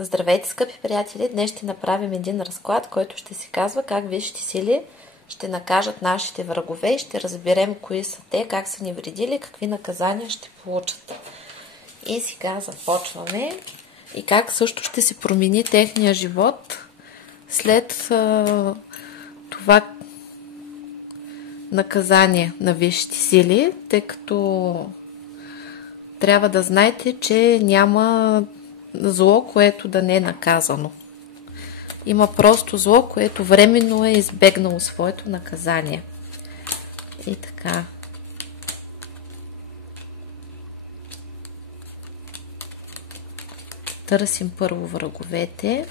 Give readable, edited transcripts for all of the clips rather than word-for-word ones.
Здравейте, скъпи приятели! Днес ще направим един разклад, който ще се казва как висшите сили ще накажат нашите врагове и ще разберем кои са те, как са ни вредили, какви наказания ще получат. И сега започваме и как също ще се промени техния живот след това наказание на висшите сили, тъй като трябва да знаете, че няма зло, което да не е наказано. Има просто зло, което временно е избегнало своето наказание. И така. Търсим първо враговете.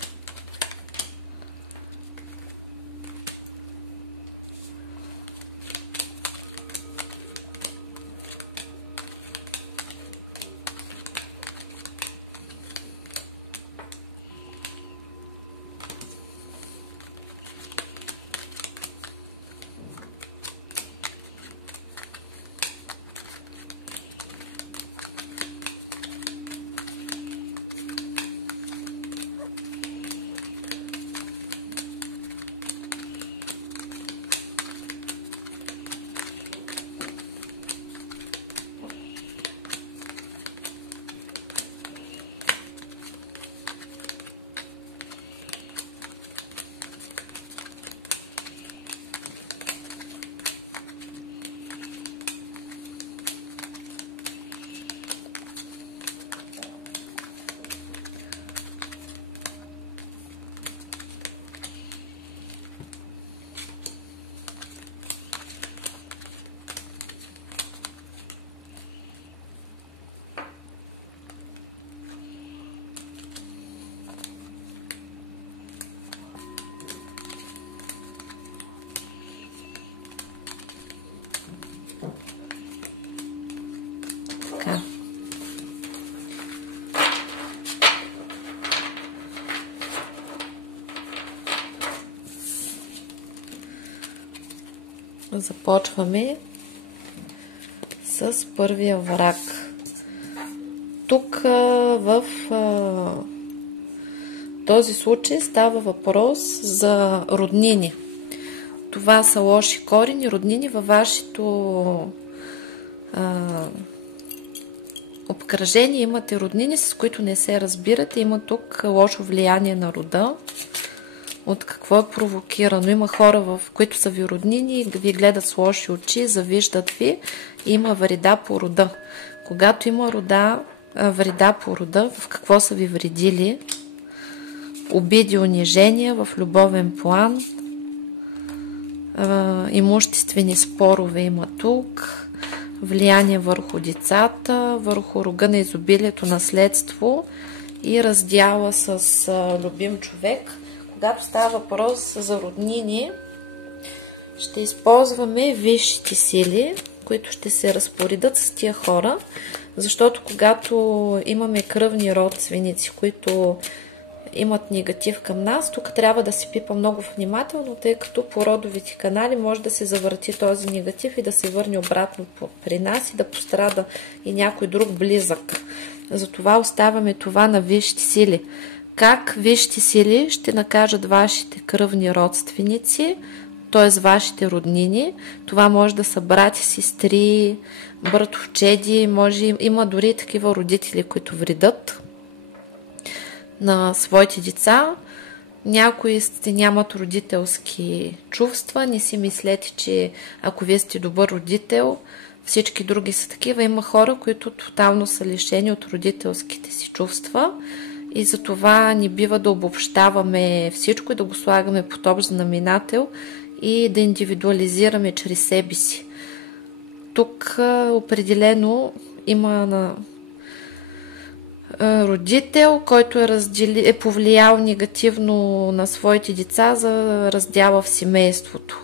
Започваме с първия враг. Тук в този случай става въпрос за роднини. Това са лоши корени, роднини във вашето обкръжение. Имате роднини, с които не се разбирате. Има тук лошо влияние на рода. От какво е провокирано. Има хора, в които са ви роднини, ви гледат с лоши очи, завиждат ви и има вреда по рода. Когато има вреда по рода, в какво са ви вредили? Обиди, унижения в любовен план, имуществени спорове има тук, влияние върху децата, върху рога на изобилието, наследство и раздяла с любим човек. Когато става въпрос за роднини, ще използваме висшите сили, които ще се разпоредят с тия хора, защото когато имаме кръвни родственици, които имат негатив към нас, тук трябва да се пипа много внимателно, тъй като по родовите канали може да се завърти този негатив и да се върне обратно при нас и да пострада и някой друг близък. Затова оставяме това на висшите сили. Как висшите сили ще накажат вашите кръвни родственици, т.е. вашите роднини. Това може да са брати, сестри, братовчеди, има дори такива родители, които вредят на своите деца. Някои сте нямат родителски чувства, не си мислете, че ако вие сте добър родител, всички други са такива. Има хора, които тотално са лишени от родителските си чувства. И за това не бива да обобщаваме всичко и да го слагаме под общ знаменател и да индивидуализираме чрез себе си. Тук определено има родител, който е повлиял негативно на своите деца за раздяла в семейството.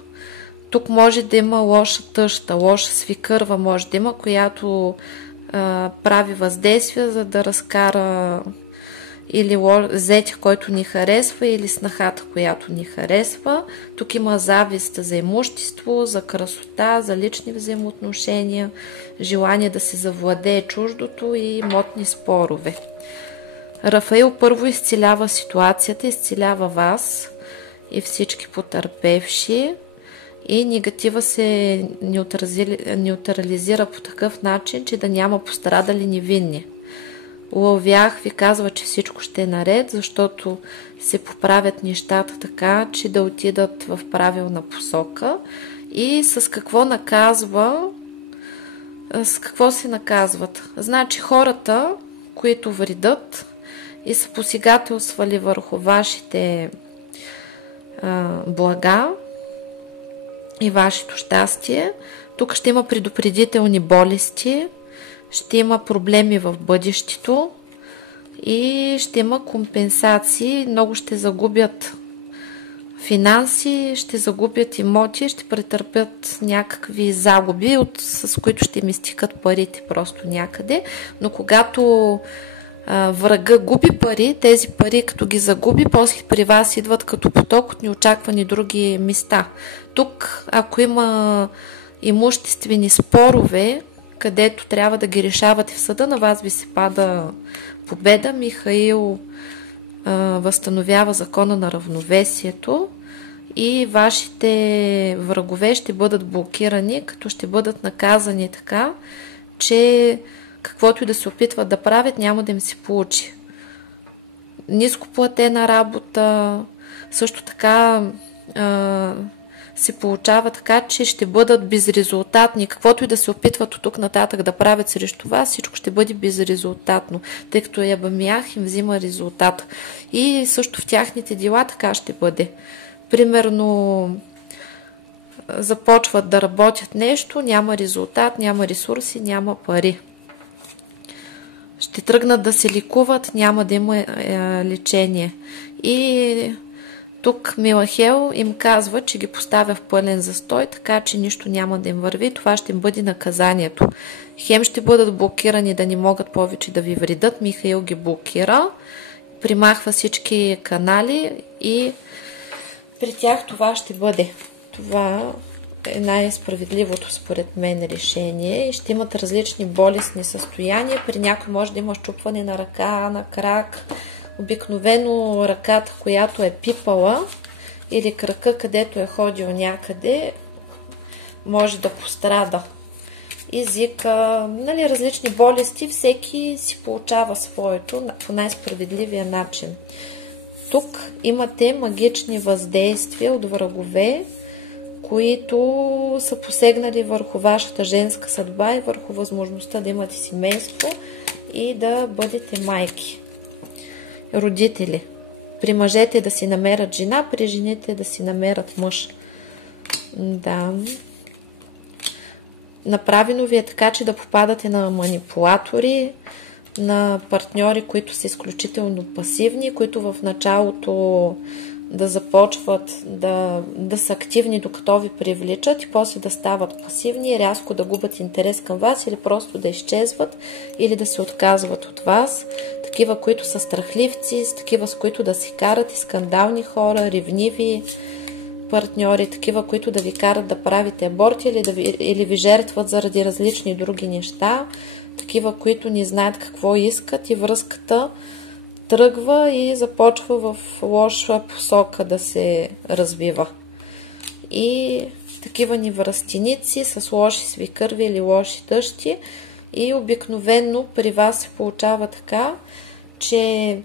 Тук може да има лоша тъща, лоша свикърва може да има, която прави въздействие, за да разкара или зетя, който ни харесва, или снахата, която ни харесва. Тук има завист за имущество, за красота, за лични взаимоотношения, желание да се завладее чуждото и имотни спорове. Рафаил първо изцелява ситуацията, изцелява вас и всички потърпевши, и негатива се неутрализира по такъв начин, че да няма пострадали невинни. Лъвях ви казва, че всичко ще е наред, защото се поправят нещата така, че да отидат в правилна посока. И с какво наказва? С какво се наказват? Значи хората, които вредят и са посегателствали върху вашите блага и вашето щастие, тук ще има предупредителни болести, ще има проблеми в бъдещето и ще има компенсации. Много ще загубят финанси, ще загубят имоти, ще претърпят някакви загуби, с които ще им изтикат парите просто някъде. Но когато врага губи пари, тези пари като ги загуби, после при вас идват като поток от неочаквани други места. Тук, ако има имуществени спорове, където трябва да ги решавате в съда, на вас ви се пада победа. Михаил възстановява закона на равновесието и вашите врагове ще бъдат блокирани, като ще бъдат наказани така, че каквото и да се опитват да правят, няма да им се получи. Ниско платена работа, също така се получава така, че ще бъдат безрезултатни. Каквото и да се опитват от тук нататък да правят срещу вас, всичко ще бъде безрезултатно, тъй като Ябамях им взима резултат. И също в тяхните дела така ще бъде. Примерно започват да работят нещо, няма резултат, няма ресурси, няма пари. Ще тръгнат да се лекуват, няма да има лечение. И тук Милахел им казва, че ги поставя в пълен застой, така че нищо няма да им върви. Това ще им бъде наказанието. Хем ще бъдат блокирани да не могат повече да ви вредят. Михаил ги блокира, примахва всички канали и при тях това ще бъде. Това е най-справедливото според мен решение. И ще имат различни болестни състояния. При някой може да има щупване на ръка, на крак. Обикновено ръката, която е пипала, или крака, където е ходил някъде, може да пострада. Езика, различни болести, всеки си получава своето по най-справедливия начин. Тук имате магични въздействия от врагове, които са посегнали върху вашата женска съдба и върху възможността да имате семейство и да бъдете майки. Родители. При мъжете да си намерят жена, при жените да си намерят мъж. Да. Направено ви е така, че да попадате на манипулатори, на партньори, които са изключително пасивни, които в началото да започват да са активни, докато ви привличат, и после да стават пасивни, рязко да губят интерес към вас или просто да изчезват или да се отказват от вас. Такива, които са страхливци, такива, с които да си карат, и скандални хора, ревниви партньори, такива, които да ви карат да правите аборти или ви жертват заради различни други неща, такива, които не знаят какво искат и връзката тръгва и започва в лоша посока да се развива. И такива невръстеници с лоши свикърви или лоши тъщи, и обикновено при вас се получава така, че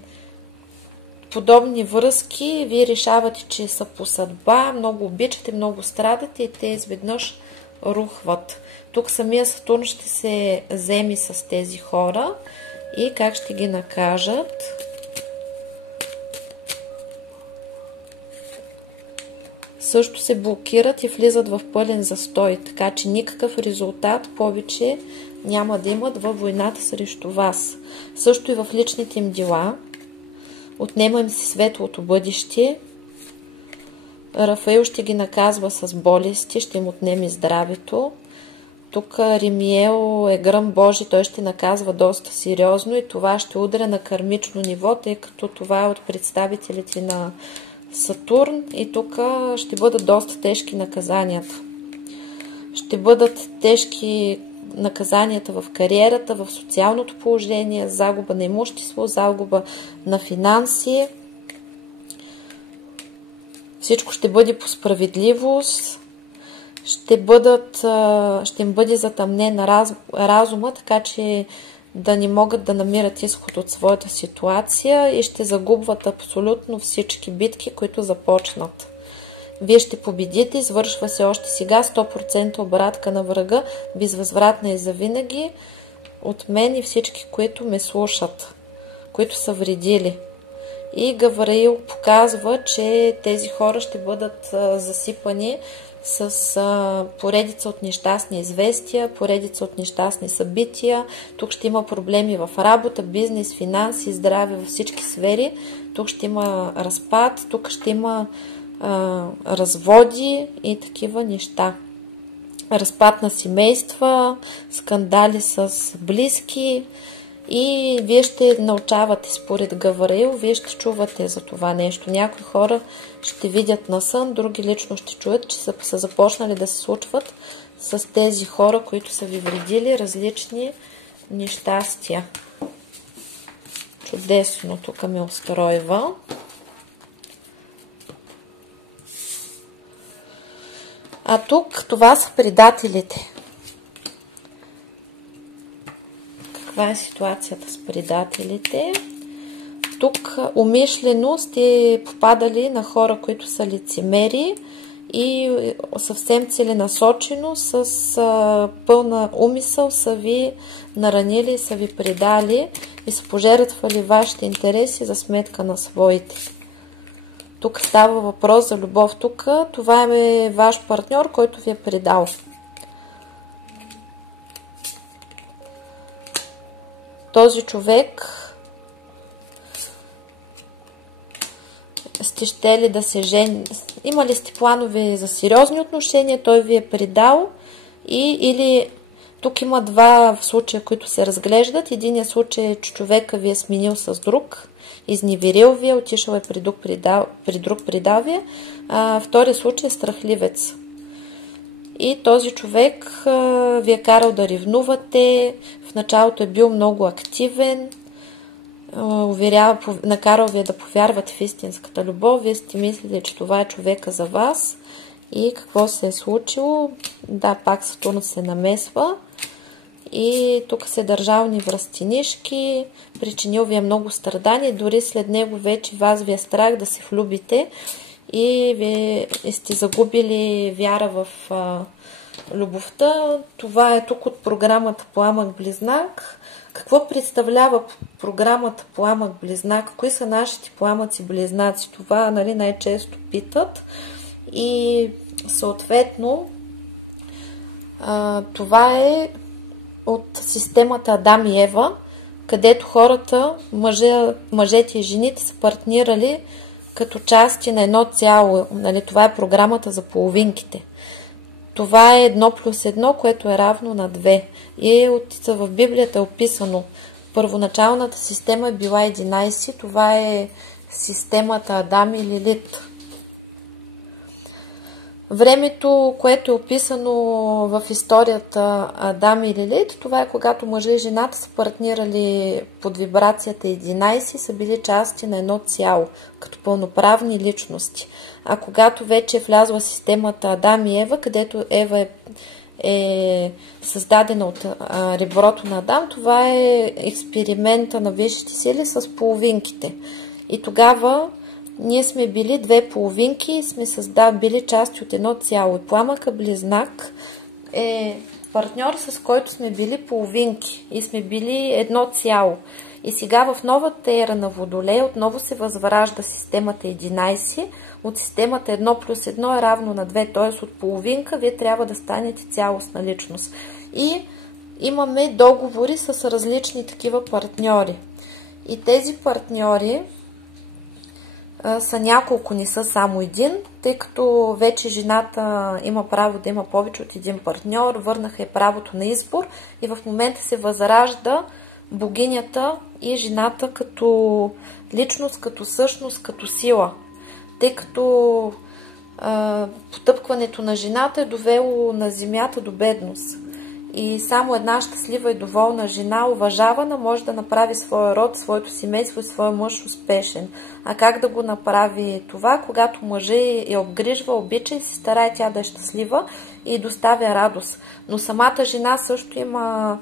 подобни връзки вие решавате, че са по съдба, много обичате, много страдате и те изведнъж рухват. Тук самия Сатурн ще се вземи с тези хора и как ще ги накажат. Също се блокират и влизат в пълен застой, така че никакъв резултат повече няма да имат във войната срещу вас. Също и в личните им дела. Отнема им си светлото бъдеще. Рафаил ще ги наказва с болести, ще им отнеме здравето. Тук Ремиел е гръм Божи, той ще наказва доста сериозно и това ще удря на кармично ниво, тъй като това е от представителите на Сатурн и тук ще бъдат доста тежки наказанията. Ще бъдат тежки наказанията в кариерата, в социалното положение, загуба на имущество, загуба на финанси. Всичко ще бъде по справедливост, ще им бъде затъмнен на разума, така че да не могат да намират изход от своята ситуация и ще загубват абсолютно всички битки, които започнат. Вие ще победите, извършва се още сега 100% обратка на врага, безвъзвратна и завинаги, от мен и всички, които ме слушат, които са вредили. И Гавраил показва, че тези хора ще бъдат засипани с поредица от нещастни известия, поредица от нещастни събития. Тук ще има проблеми в работа, бизнес, финанси, здраве, във всички сфери. Тук ще има разпад, тук ще има разводи и такива неща. Разпад на семейства, скандали с близки. И вие ще научавате, според Гавраил, вие ще чувате за това нещо. Някои хора ще видят на сън, други лично ще чуят, че са започнали да се случват с тези хора, които са ви вредили различни нещастия. Чудесно, тук ме устройва. А тук това са предателите. Каква е ситуацията с предателите? Тук умишлено сте попадали на хора, които са лицемери и съвсем целенасочено с пълна умисъл са ви наранили, са ви предали и са пожертвали вашите интереси за сметка на своите. Тук става въпрос за любов. Тук това е ваш партньор, който ви е предал. Този човек сте щели да се жени. Имали сте планове за сериозни отношения, той ви е предал или тук има два случая, които се разглеждат. Единият случай е, че човека ви е сменил с друг, изневерил ви е, отишъл е при друг предал ви, а втория случай е страхливец. И този човек ви е карал да ревнувате, в началото е бил много активен, накарал ви е да повярвате в истинската любов, вие сте мислили, че това е човека за вас. И какво се е случило? Да, пак Сатурн се намесва и тук се държал ни връстенишки, причинил ви е много страдания, дори след него вече вас ви е страх да се влюбите и ви сте загубили вяра в любовта. Това е тук от програмата Пламък Близнак. Какво представлява програмата Пламък Близнак? Кои са нашите пламъци близнаци? Това най-често питат. И съответно това е от системата Адам и Ева, където хората, мъжете и жените са партнирали като части на едно цяло. Това е програмата за половинките. Това е 1+1, което е равно на 2. И в Библията е описано. Първоначалната система е била 11. Това е системата Адам и Лилит. Времето, което е описано в историята Адам и Лилит, това е когато мъжа и жената са партнирали под вибрацията 11 и са били части на едно цяло, като пълноправни личности. А когато вече е влязла системата Адам и Ева, където Ева е създадена от реброто на Адам, това е експеримента на висшите сили с половинките. И тогава ние сме били две половинки и сме били части от едно цяло. И пламъка Близнак е партньор, с който сме били половинки и сме били едно цяло. И сега в новата ера на Водолей отново се възражда системата 11. От системата 1+1 е равно на 2, т.е. от половинка вие трябва да станете цялостна личност. И имаме договори с различни такива партньори. И тези партньори са няколко, не са само един, тъй като вече жената има право да има повече от един партньор, върнаха и правото на избор и в момента се възражда богинята и жената като личност, като същност, като сила, тъй като потъпкването на жената е довело на земята до бедност. И само една щастлива и доволна жена, уважавана, може да направи своя род, своето семейство и своя мъж успешен. А как да го направи това? Когато мъжът я обгрижва, обича и се старае тя да е щастлива и доставя радост. Но самата жена също има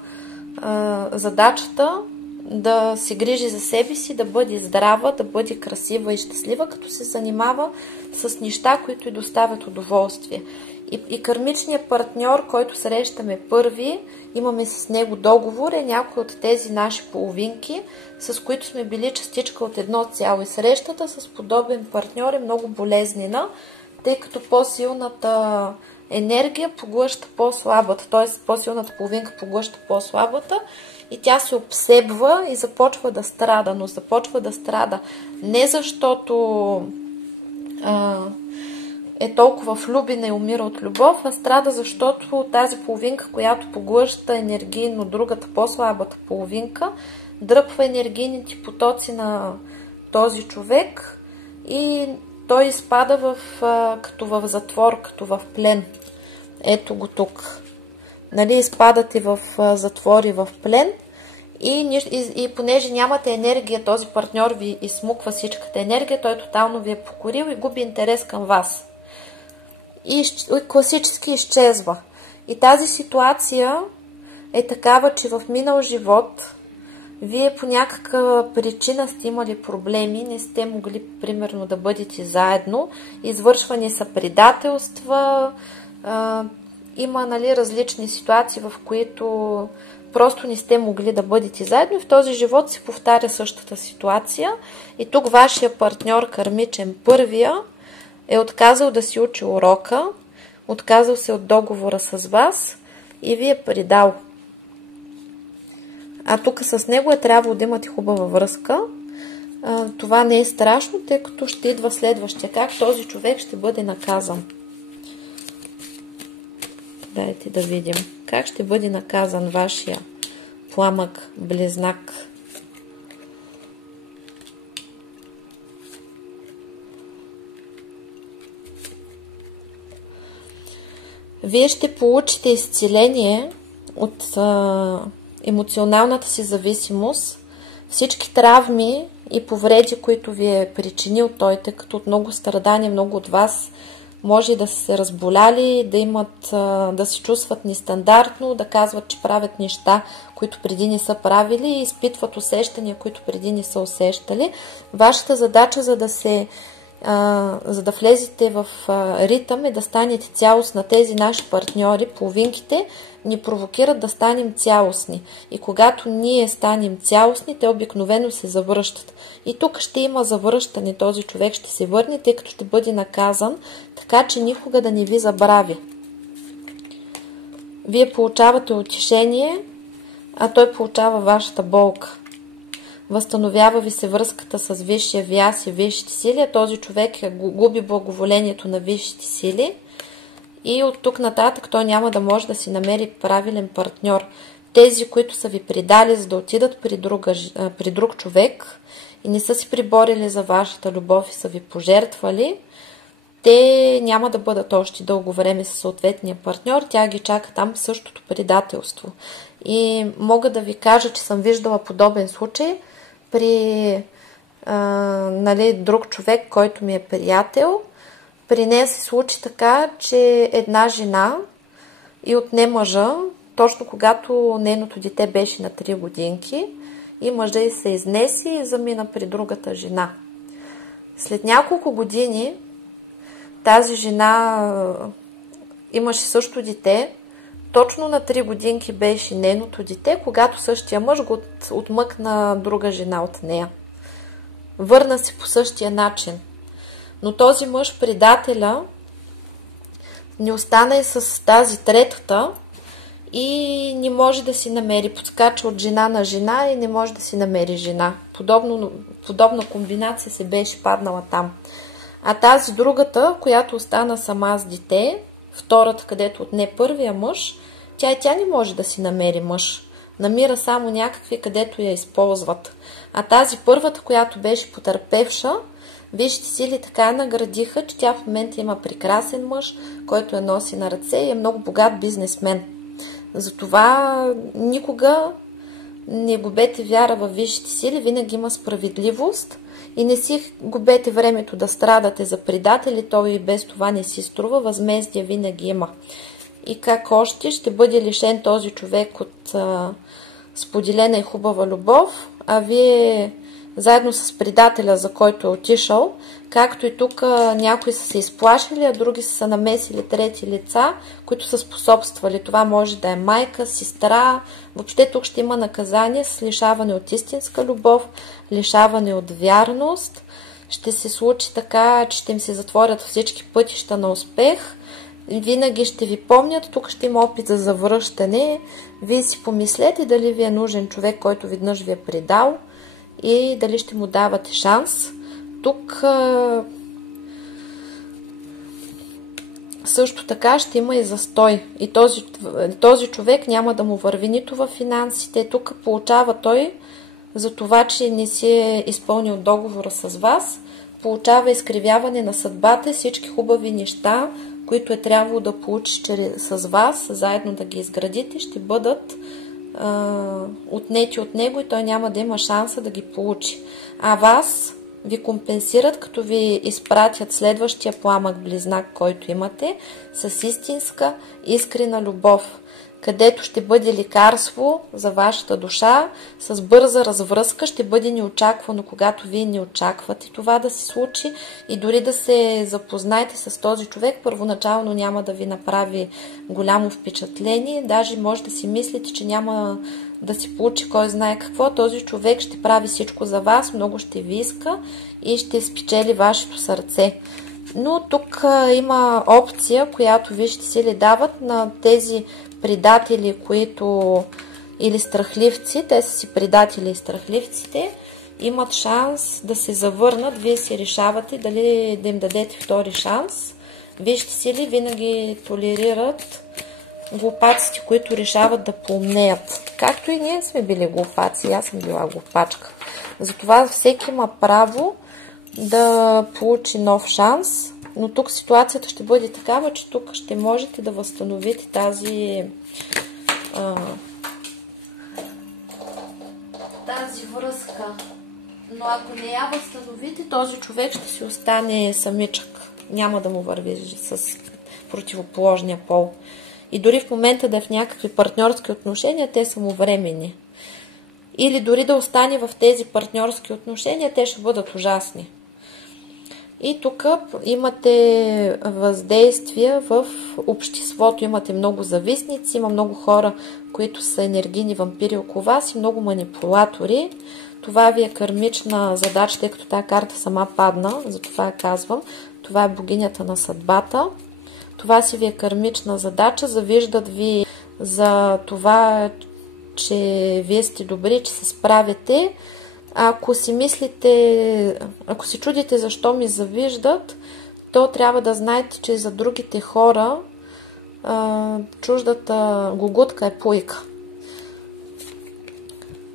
задачата да се грижи за себе си, да бъде здрава, да бъде красива и щастлива, като се занимава с неща, които й доставят удоволствие. И кармичният партньор, който срещаме първи, имаме с него договор, е някой от тези наши половинки, с които сме били частичка от едно цяло. И срещата с подобен партньор е много болезнена, тъй като по-силната енергия поглъща по-слабата, т.е. по-силната половинка поглъща по-слабата и тя се обсебва и започва да страда. Но започва да страда не защото е толкова влюбена и умира от любов, а страда, защото тази половинка, която поглъща енергийно другата, по-слабата половинка, дръпва енергийните потоци на този човек и той изпада като в затвор, като в плен. Ето го тук. Нали, изпадате в затвор и в плен и понеже нямате енергия, този партньор ви изсмуква всичката енергия, той тотално ви е покорил и губи интерес към вас. И класически изчезва. И тази ситуация е такава, че в минал живот вие по някаква причина сте имали проблеми, не сте могли, примерно, да бъдете заедно, извършвани са предателства, има, нали, различни ситуации, в които просто не сте могли да бъдете заедно и в този живот се повтаря същата ситуация. И тук вашия партньор кармичен, първия, е отказал да си учи урока, отказал се от договора с вас и ви е предал. А тук с него е трябвало да имате хубава връзка. Това не е страшно, тъй като ще идва следващия. Как този човек ще бъде наказан? Дайте да видим. Как ще бъде наказан вашия пламък близнак? Вие ще получите изцеление от емоционалната си зависимост, всички травми и повреди, които ви е причинил той, тъй като от много страдания, много от вас може да са се разболяли, да имат, да се чувстват нестандартно, да казват, че правят неща, които преди не са правили и изпитват усещания, които преди не са усещали. Вашата задача, за да влезете в ритъм е да станете цялостна. Тези наши партньори, половинките, ни провокират да станем цялостни. И когато ние станем цялостни, те обикновено се завръщат. И тук ще има завръщане. Този човек ще се върне, тъй като ще бъде наказан, така че никога да не ви забрави. Вие получавате утешение, а той получава вашата болка. Възстановява ви се връзката с висшия ви аз и висшите сили, а този човек губи благоволението на висшите сили и от тук нататък той няма да може да си намери правилен партньор. Тези, които са ви предали, за да отидат при друг човек и не са си приборили за вашата любов и са ви пожертвали, те няма да бъдат още дълго време със съответния партньор, тя ги чака там същото предателство. И мога да ви кажа, че съм виждала подобен случай при друг човек, който ми е приятел. При нея се случи така, че една жена и отне мъжа, точно когато нейното дете беше на 3 годинки, и мъжа й се изнеси и замина при другата жена. След няколко години тази жена имаше също дете. Точно на 3 годинки беше нейното дете, когато същия мъж го отмъкна друга жена от нея. Върна се по същия начин. Но този мъж, предателя, не остана и с тази третата и не може да си намери. Подскача от жена на жена и не може да си намери жена. Подобна комбинация се беше паднала там. А тази другата, която остана сама с дете, втората, където отне първия мъж, тя не може да си намери мъж. Намира само някакви, където я използват. А тази първата, която беше потърпевша, висшите сили така наградиха, че тя в момента има прекрасен мъж, който я носи на ръце и е много богат бизнесмен. Затова никога не губете вяра във висшите сили, винаги има справедливост и не си губете времето да страдате за предатели, то и без това не си струва, възмездие винаги има. И как още ще бъде лишен този човек от споделена и хубава любов, а вие заедно с предателя, за който е отишъл, както и тук някои са се изплашили, а други са намесили трети лица, които са способствали. Това може да е майка, сестра. Въобще тук ще има наказание с лишаване от истинска любов, лишаване от вярност. Ще се случи така, че ще им се затворят всички пътища на успех. Винаги ще ви помнят, тук ще има опит за завръщане. Вие си помислете дали ви е нужен човек, който веднъж ви е предал и дали ще му давате шанс. Тук също така ще има и застой. И този човек няма да му върви нито в финансите. Тук получава той за това, че не си е изпълнил договора с вас. Получава изкривяване на съдбата, всички хубави неща, които е трябвало да получи с вас, заедно да ги изградите, ще бъдат отнети от него и той няма да има шанса да ги получи. А вас ви компенсират, като ви изпратят следващия пламък близнак, който имате, с истинска, искрена любов, където ще бъде лекарство за вашата душа, с бърза развръзка, ще бъде неочаквано, когато вие не очаквате това да се случи и дори да се запознаете с този човек, първоначално няма да ви направи голямо впечатление, даже може да си мислите, че няма да си получи кой знае какво, този човек ще прави всичко за вас, много ще ви иска и ще спечели вашето сърце. Но тук има опция, която висшите сили дават на тези предатели, които или страхливци, те са си предатели и страхливците, имат шанс да се завърнат, вие си решавате дали да им дадете втори шанс. Висшите сили винаги толерират глупаците, които решават да поумнеят. Както и ние сме били глупаци, аз съм била глупачка. Затова всеки има право да получи нов шанс, но тук ситуацията ще бъде такава, че тук ще можете да възстановите тази връзка. Но ако не я възстановите, този човек ще си остане самичък. Няма да му върви с противоположния пол. И дори в момента да е в някакви партньорски отношения, те са му временни. Или дори да остане в тези партньорски отношения, те ще бъдат ужасни. И тук имате въздействия в обществото, имате много завистници, има много хора, които са енергийни вампири около вас и много манипулатори. Това ви е кармична задача, тъй като тази карта сама падна, затова я казвам. Това е богинята на съдбата. Това си ви е кармична задача, завиждат ви за това, че вие сте добри, че се справите. Ако си мислите, ако си чудите защо ми завиждат, то трябва да знаете, че за другите хора чуждата гугутка е пуйка.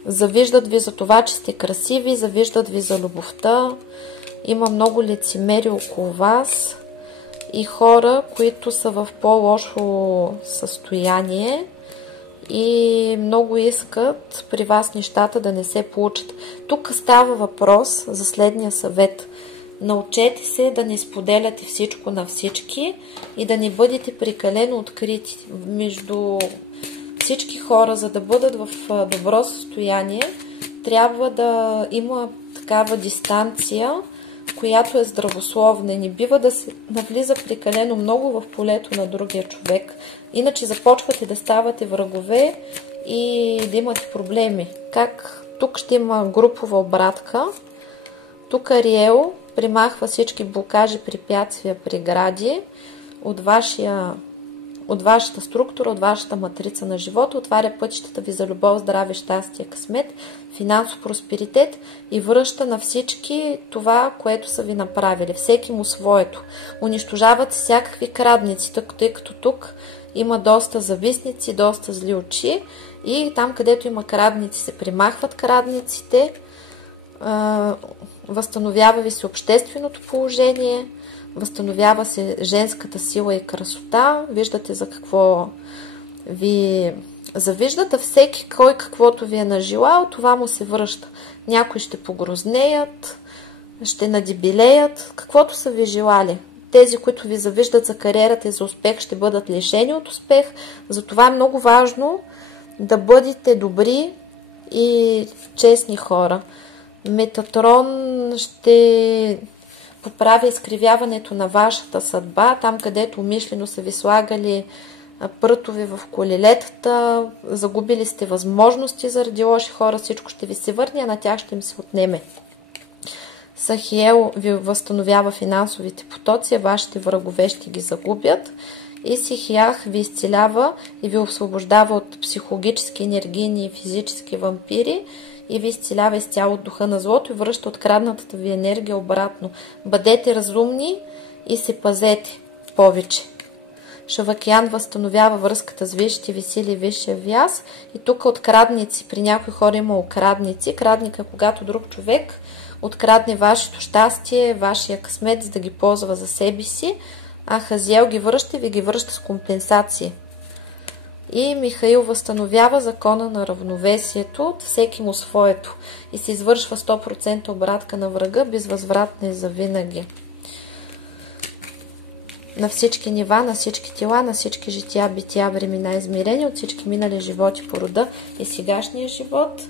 Завиждат ви за това, че сте красиви, завиждат ви за любовта. Има много лицемери около вас и хора, които са в по-лошо състояние и много искат при вас нещата да не се получат. Тук става въпрос за следния съвет. Научете се да не споделяте всичко на всички и да не бъдете прекалено открити между всички хора, за да бъдат в добро състояние. Трябва да има такава дистанция, която е здравословна. Не бива да се навлиза прекалено много в полето на другия човек. Иначе започвате да ставате врагове и да имате проблеми. Как тук ще има групова обратка. Тук Ариел примахва всички блокажи, препятствия, прегради от вашата структура, от вашата матрица на живота, отваря пътищата ви за любов, здраве, щастие, късмет, финансов просперитет и връща на всички това, което са ви направили. Всеки му своето. Унищожават всякакви крадници, тъй като тук има доста завистници, доста зли очи и там, където има крадници, се примахват крадниците, възстановява ви се общественото положение, възстановява се женската сила и красота. Виждате за какво ви завиждат, а всеки кой каквото ви е нажелал, това му се връща. Някои ще погрознеят, ще надебелеят, каквото са ви желали. Тези, които ви завиждат за кариерата и за успех, ще бъдат лишени от успех. Затова е много важно да бъдете добри и честни хора. Метатрон ще поправя изкривяването на вашата съдба, там където умишлено са ви слагали прътове в колелетата, загубили сте възможности заради лоши хора, всичко ще ви се върне, а на тях ще им се отнеме. Сахиел ви възстановява финансовите потоци, а вашите врагове ще ги загубят. И Сихиях ви изцелява и ви освобождава от психологически, енергийни и физически вампири и ви изцелява изцяло от духа на злото и връща откраднатата ви енергия обратно. Бъдете разумни и се пазете повече. Шавакиян възстановява връзката с висшите ви сили и висшия ви аз. И тук открадници, при някои хора има окрадници. Крадника, когато друг човек открадне вашето щастие, вашия късмет, за да ги ползва за себе си, а Хазиел ги връща и ви ги връща с компенсации. И Михаил възстановява закона на равновесието, от всеки му своето, и се извършва 100% обратка на врага, безвъзвратна и завинаги. На всички нива, на всички тела, на всички жития, бития, времена, измерения, от всички минали животи по рода и сегашния живот.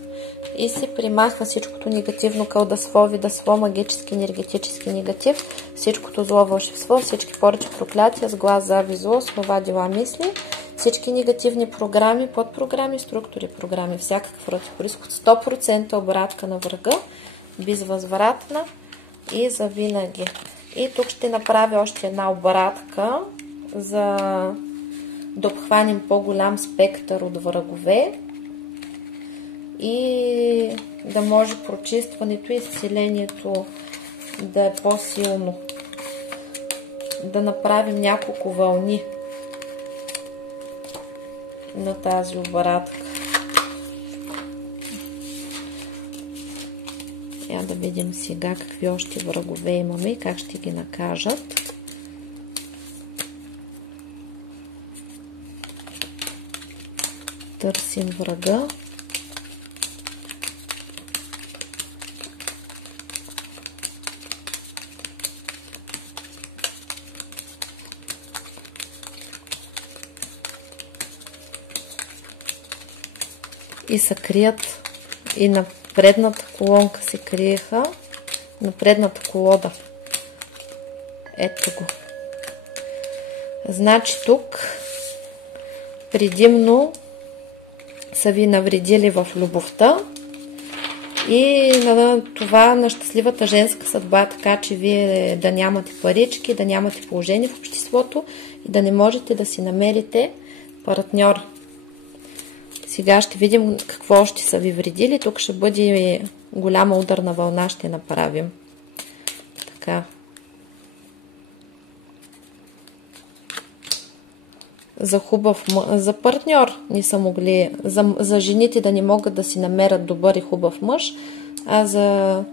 И се примахва всичкото негативно кълдаство, видаство, магически, енергетически негатив, всичкото зло, вълшебство, всички поръчи, проклятия, с глас, завист, зло, слова, дела, мисли, всички негативни програми, подпрограми, структури, програми, всякакъв род и происход, 100% обратка на врага, безвъзвратна и завинаги. И тук ще направя още една обратка, за да обхванем по-голям спектър от врагове и да може прочистването и изцелението да е по-силно. Да направим няколко вълни на тази обратка. Да видим сега какви още врагове имаме и как ще ги накажат. Търсим врага. И се крият и на предната колонка се криеха, на предната колода. Ето го. Значи тук предимно са ви навредили в любовта и на това на щастливата женска съдба, така че вие да нямате парички, да нямате положение в обществото и да не можете да си намерите партньор. Сега ще видим какво още са ви вредили. Тук ще бъде голяма ударна вълна, ще направим. Така. За партньор не са могли. За жените да не могат да си намерят добър и хубав мъж, а за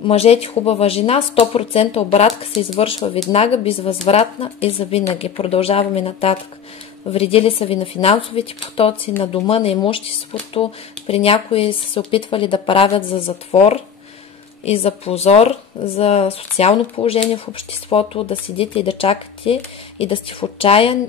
мъжете хубава жена 100% обратка се извършва веднага, безвъзвратна и завинаги. Продължаваме нататък. Вредили са ви на финансовите потоци, на дома, на имуществото. При някои са се опитвали да правят за затвор и за позор, за социално положение в обществото, да седите и да чакате и да сте в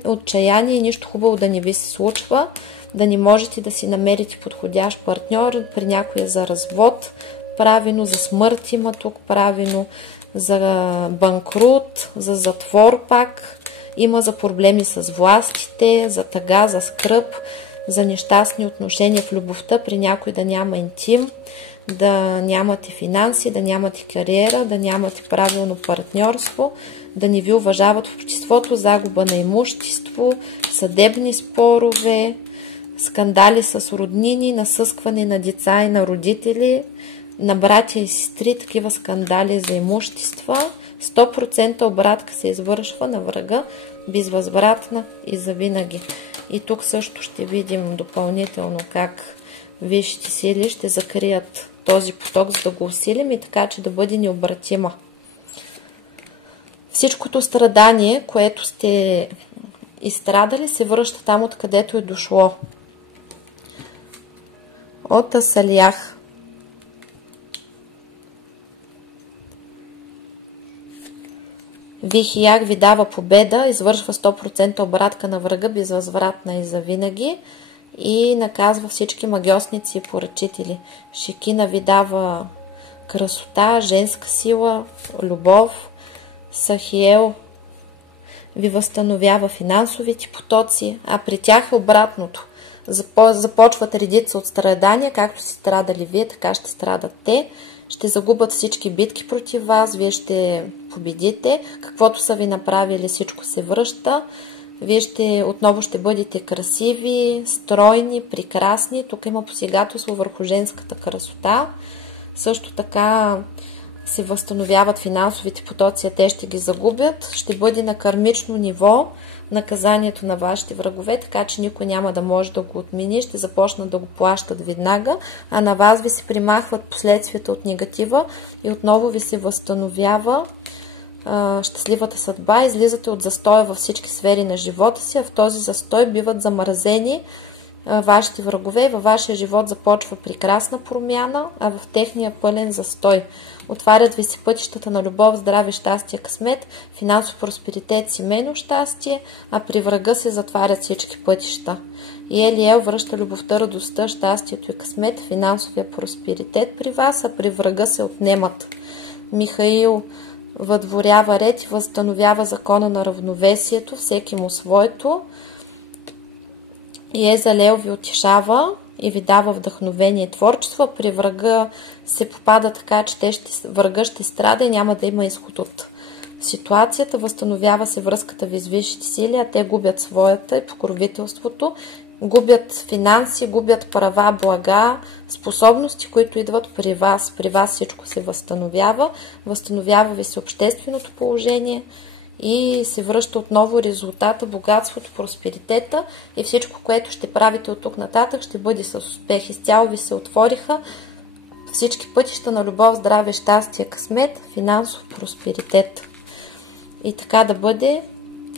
отчаяние и нищо хубаво да не ви се случва, да не можете да си намерите подходящ партньор. При някои е за развод, правено за смърт има тук, правено за банкрут, за затвор пак. Има за проблеми с властите, за тъга, за скръб, за нещастни отношения в любовта, при някой да няма интим, да нямате финанси, да нямате кариера, да нямате правилно партньорство, да не ви уважават в обществото, загуба на имущество, съдебни спорове, скандали с роднини, насъскване на деца и на родители, на братя и сестри, такива скандали за имущества. 100% обратка се извършва на врага, безвъзвратна и завинаги. И тук също ще видим допълнително как висшите сили ще закрият този поток, за да го усилим и така, че да бъде необратима. Всичкото страдание, което сте изстрадали, се връща там, откъдето е дошло. От Асалях. Вихиях ви дава победа, извършва 100% обратка на врага, безвъзвратна и завинаги, и наказва всички магиосници и поръчители. Шекина ви дава красота, женска сила, любов. Сахиел ви възстановява финансовите потоци, а при тях е обратното. Започват редица от страдания, както си страдали вие, така ще страдат те. Ще загубят всички битки против вас, вие ще победите. Каквото са ви направили, всичко се връща. Вие отново ще бъдете красиви, стройни, прекрасни. Тук има посегателство върху женската красота. Също така се възстановяват финансовите потоци, а те ще ги загубят. Ще бъде на кармично ниво наказанието на вашите врагове, така че никой няма да може да го отмени. Ще започнат да го плащат веднага, а на вас ви се примахват последствията от негатива и отново ви се възстановява щастливата съдба. Излизате от застоя във всички сфери на живота си, а в този застой биват замразени вашите врагове и във вашия живот започва прекрасна промяна, а в техния пълен застой. Отварят ви се пътищата на любов, здраве, щастие, късмет, финансов просперитет, семейно щастие, а при врага се затварят всички пътища. И Елиел връща любовта, радостта, щастието и късмет, финансовия просперитет при вас, а при врага се отнемат. Михаил въдворява ред и възстановява закона на равновесието, всеки му своето. И Езалел ви утешава и ви дава вдъхновение и творчество. При врага се попада така, че врага ще страда и няма да има изход от ситуацията. Възстановява се връзката ви с висшите сили, а те губят своята и покровителството. Губят финанси, губят права, блага, способности, които идват при вас. При вас всичко се възстановява. Възстановява ви се общественото положение и се връща отново резултата, богатството, просперитета и всичко, което ще правите от тук нататък, ще бъде с успех. Изцяло ви се отвориха всички пътища на любов, здраве, щастие, късмет, финансов просперитет. И така да бъде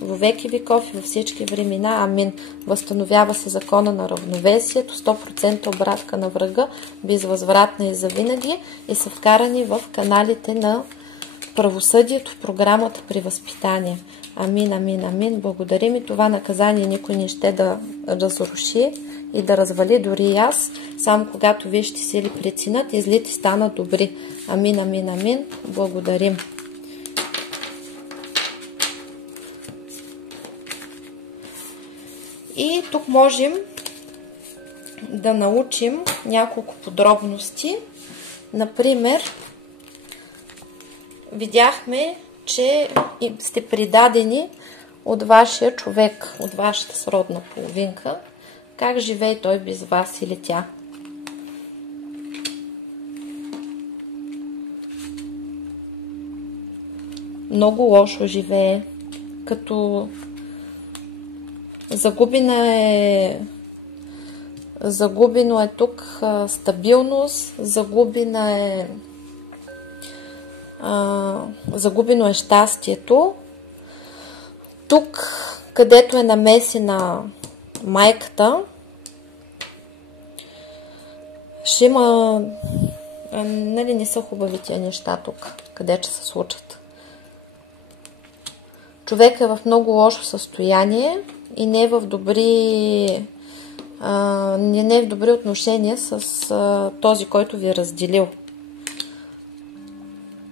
во веки веков и във всички времена. Амин. Възстановява се закона на равновесието, 100% обратка на врага, безвъзвратна и завинаги, и са вкарани в каналите на правосъдието в програмата при възпитание. Амин, амин, амин. Благодарим и това наказание никой не ще да разруши и да развали, дори и аз. Само когато вижте сили преценят и злите станат добри. Амин, амин, амин. Благодарим. И тук можем да научим няколко подробности. Например, видяхме, че сте предадени от вашия човек, от вашата сродна половинка. Как живее той без вас или тя? Много лошо живее, като загубено е тук стабилност, загубено е щастието. Тук, където е намесена майката, ще има, нали, не са хубави тия неща тук, където се случат. Човек е в много лошо състояние и не е в добри отношения с този, който ви е разделил.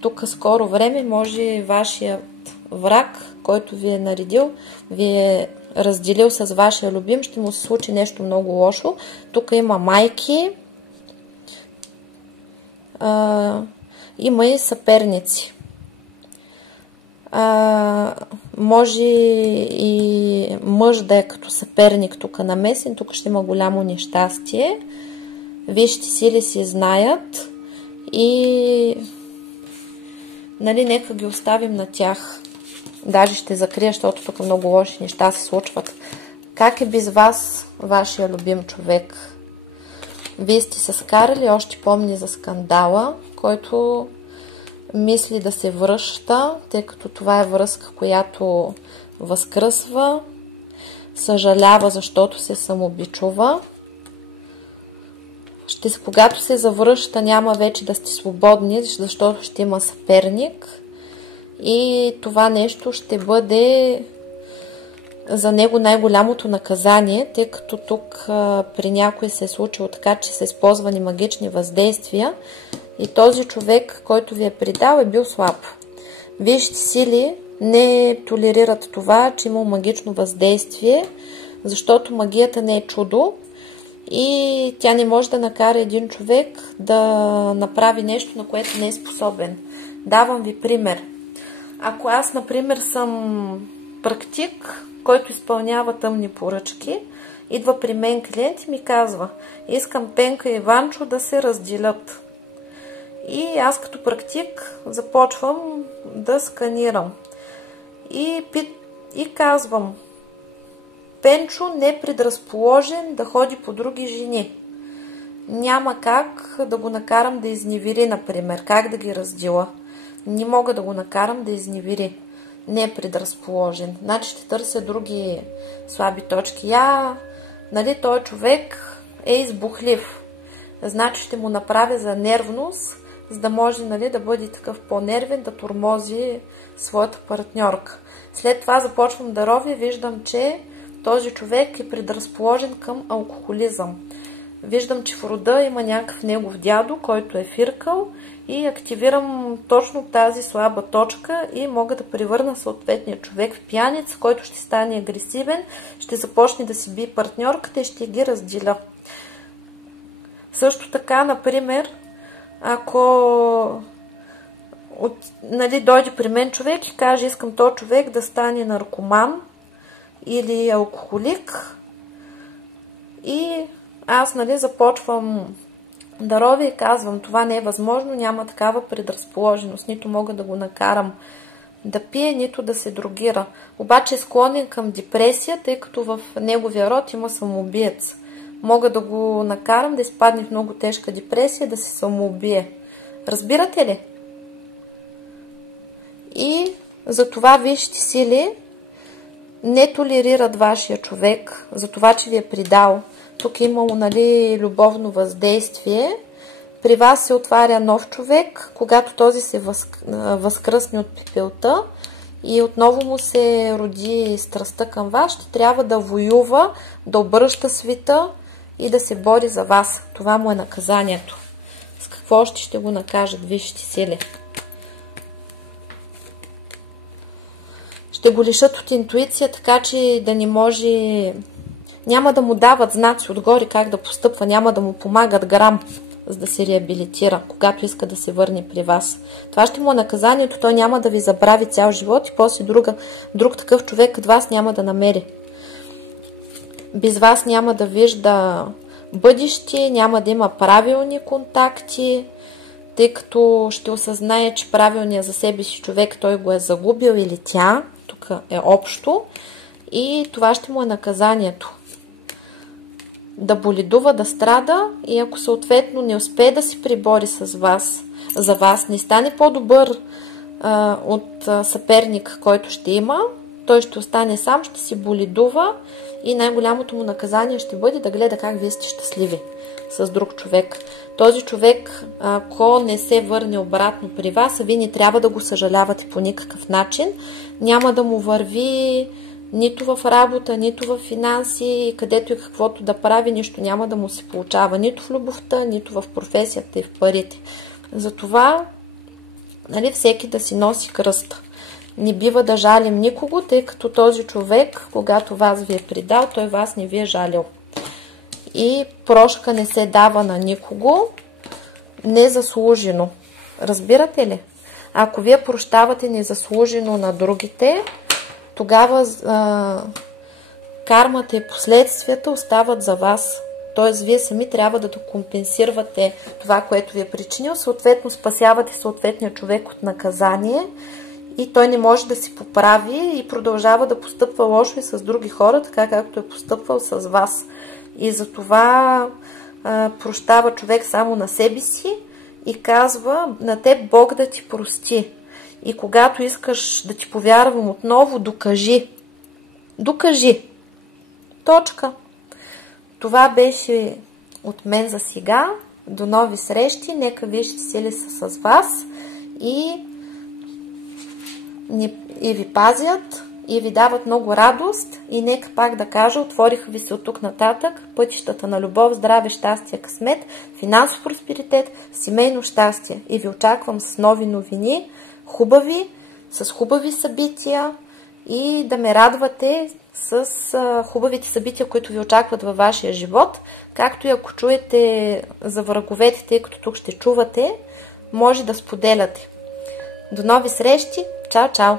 Тук скоро време може вашият враг, който ви е наредил, ви е разделил с вашия любим, ще му се случи нещо много лошо. Тук има майки, има и съперници. Може и мъж да е като съперник тук намесен, тук ще има голямо нещастие. Висшите сили си знаят и нали, нека ги оставим на тях. Даже ще закрия, защото тук много лоши неща се случват. Как е без вас вашия любим човек? Вие сте се скарали, още помни за скандала, който мисли да се връща, тъй като това е връзка, която възкръсва съжалява, защото се самобичува. Когато се завръща, няма вече да сте свободни, защото ще има съперник. И това нещо ще бъде за него най-голямото наказание, тъй като тук при някой се е случило така, че са използвани магични въздействия и този човек, който ви е предал, е бил слаб. Висшите сили не толерират това, че има магично въздействие, защото магията не е чудо и тя не може да накара един човек да направи нещо, на което не е способен. Давам ви пример. Ако аз, например, съм практик, който изпълнява тъмни поръчки, идва при мен клиент и ми казва: искам Пенка и Иванчо да се разделят. И аз като практик започвам да сканирам. И казвам: Пенчо не е предразположен да ходи по други жени. Няма как да го накарам да изневери, например. Как да ги раздела? Не мога да го накарам да изневери. Не е предразположен. Значи ще търся други слаби точки. Нали, той човек е избухлив. Значи ще му направя за нервност, за да може, нали, да бъде такъв по-нервен, да тормози своята партньорка. След това започвам да ровя и виждам, че този човек е предразположен към алкохолизъм. Виждам, че в рода има някакъв негов дядо, който е фиркал, и активирам точно тази слаба точка и мога да превърна съответния човек в пияница, който ще стане агресивен, ще започне да си бие партньорката и ще ги разделя. Също така, например, ако нали, дойде при мен човек и каже: искам този човек да стане наркоман или алкохолик, и аз, нали, започвам да ровя и казвам: това не е възможно, няма такава предразположеност, нито мога да го накарам да пие, нито да се дрогира. Обаче е склонен към депресия, тъй като в неговия род има самоубиец. Мога да го накарам да изпадне в много тежка депресия, да се самоубие. Разбирате ли? И затова висшите сили не толерират вашия човек, за това, че ви е предал. Тук е имало, нали, любовно въздействие. При вас се отваря нов човек, когато този се възкръсне от пепелта и отново му се роди страстта към вас, ще трябва да воюва, да обръща свита и да се бори за вас. Това му е наказанието. С какво още ще го накажат висшите сили? Ще го лишат от интуиция, така че да не може... Няма да му дават знаци отгоре как да постъпва, няма да му помагат грам, за да се реабилитира, когато иска да се върне при вас. Това ще му е наказанието, той няма да ви забрави цял живот и после друг такъв човек от вас няма да намери. Без вас няма да вижда бъдеще, няма да има правилни контакти, тъй като ще осъзнае, че правилният за себе си човек той го е загубил или тя, тук е общо, и това ще му е наказанието. Да боледува, да страда, и ако съответно не успее да се прибори с вас, за вас, не стане по-добър от съперник, който ще има, той ще остане сам, ще си боледува и най-голямото му наказание ще бъде да гледа как вие сте щастливи с друг човек. Този човек, ако не се върне обратно при вас, а вие не трябва да го съжалявате по никакъв начин, няма да му върви нито в работа, нито в финанси, където и каквото да прави, нищо няма да му се получава, нито в любовта, нито в професията и в парите. Затова, нали, всеки да си носи кръста. Не бива да жалим никого, тъй като този човек, когато вас ви е предал, той вас не ви е жалил. И прошка не се дава на никого незаслужено. Разбирате ли? Ако вие прощавате незаслужено на другите, тогава кармата и последствията остават за вас. Т.е. вие сами трябва да компенсирате това, което ви е причинил, съответно спасявате съответния човек от наказание и той не може да си поправи и продължава да постъпва лошо и с други хора, така както е постъпвал с вас. И затова прощава човек само на себе си и казва: на теб Бог да ти прости. И когато искаш да ти повярвам отново, докажи. Докажи. Точка. Това беше от мен за сега. До нови срещи. Нека вижте сили са с вас и ви пазят и ви дават много радост. И нека пак да кажа, отвориха ви се от тук нататък пътищата на любов, здраве, щастие, късмет, финансов просперитет, семейно щастие. И ви очаквам с нови новини, хубави, с хубави събития и да ме радвате с хубавите събития, които ви очакват във вашия живот. Както и ако чуете за враговете, тъй като тук ще чувате, може да споделяте. До нови срещи! Чао, чао!